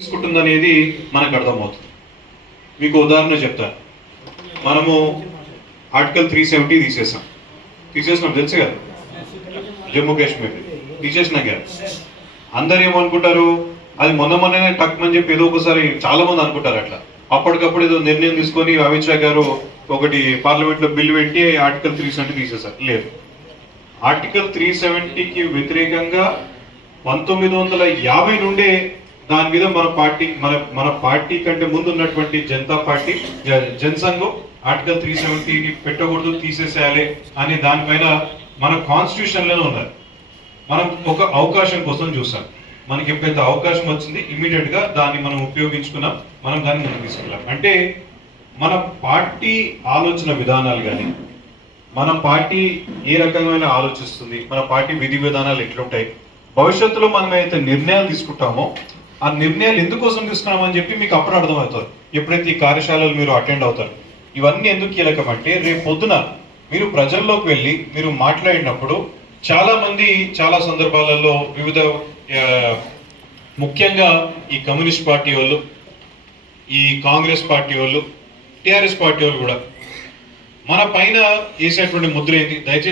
తీసుకుంటుందనేది మనకు అర్థమవుతుంది. మీకు ఉదాహరణ చెప్తాను. మనము ఆర్టికల్ 370 తీసేసినాం తెలుసు కదా, జమ్మూ కాశ్మీర్ తీసేసినాం కదా. అందరు ఏమనుకుంటారు, అది మొన్ననే టక్మని చెప్పి ఏదో ఒకసారి చాలా మంది అనుకుంటారు అట్లా. అప్పటికప్పుడు ఏదో నిర్ణయం తీసుకొని అమిత్ షా గారు ఒకటి పార్లమెంట్లో బిల్లు పెట్టి ఆర్టికల్ 370 తీసేశారు. లేదు, ఆర్టికల్ 370కి వ్యతిరేకంగా 1950 నుండే దాని మీద మన పార్టీ కంటే ముందు ఉన్నటువంటి జనతా పార్టీ జనసంఘం ఆర్టికల్ 370ని పెట్టకూడదు, తీసేసేయాలి అని దానిపైన మన కాన్స్టిట్యూషన్లోనే ఉన్నారు. మనం ఒక అవకాశం కోసం చూసాం. మనకి ఎప్పుడైతే అవకాశం వచ్చింది ఇమీడియట్ గా దాన్ని మనం ఉపయోగించుకున్నాం, మనం దాన్ని ముందుకు తీసుకెళ్ళాం. అంటే మన పార్టీ ఆలోచన విధానాలు కానీ, మన పార్టీ ఏ రకమైన ఆలోచిస్తుంది, మన పార్టీ విధి విధానాలు ఎట్లుంటాయి, భవిష్యత్తులో మనం అయితే నిర్ణయాలు తీసుకుంటామో ఆ నిర్ణయాలు ఎందుకోసం తీసుకున్నామని చెప్పి మీకు అప్పుడు అర్థమవుతారు ఎప్పుడైతే ఈ కార్యశాలలు మీరు అటెండ్ అవుతారు. ఇవన్నీ ఎందుకు కీలకం అంటే, రేపు పొద్దున మీరు ప్రజల్లోకి వెళ్ళి మీరు మాట్లాడినప్పుడు చాలా మంది చాలా సందర్భాలలో వివిధ ముఖ్యంగా ఈ కమ్యూనిస్ట్ పార్టీ వాళ్ళు, ఈ కాంగ్రెస్ పార్టీ వాళ్ళు, టిఆర్ఎస్ పార్టీ వాళ్ళు కూడా మన పైన వేసేటువంటి ముద్ర ఏంటి, దయచేసి